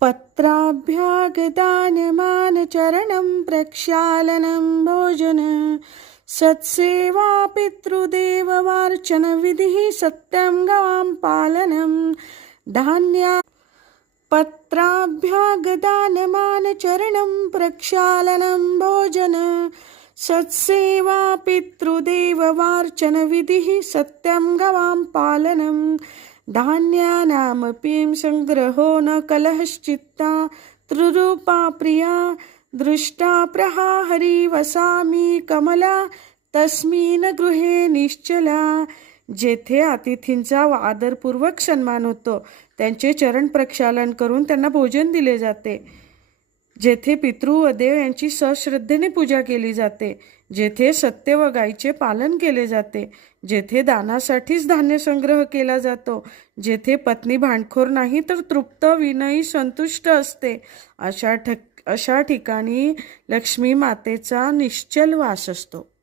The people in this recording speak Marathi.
पत्राभ्यागदानमानचरणं प्रक्षालनं भोजन सत्सेवा पितृदेववार्चन विधिः सत्यं गवां पालनं धान्या पत्राभ्यागदानमानचरणं प्रक्षालनं भोजन सत्सेवा पितृदेववार्चन विधिः सत्यं गवां पालनं धान्यानामपि संग्रहो न कलहश्चित्ता त्रिरूपा प्रिया दृष्टा प्रहाहरी वसामी कमला तस्मिन् गृहे निश्चला. जेथे अतिथींचा आदरपूर्वक सन्मान होतो, त्यांचे चरण प्रक्षालन करून त्यांना भोजन दिले जाते, जेथे पितृ व देव यांची सश्रद्धेने पूजा केली जाते, जेथे सत्य व गायीचे पालन केले जाते, जेथे दानासाठीच धान्य संग्रह केला जातो, जेथे पत्नी भांडखोर नाही तर तृप्त विनयी संतुष्ट असते, अशा ठिकाणी लक्ष्मी मातेचा निश्चल वास असतो.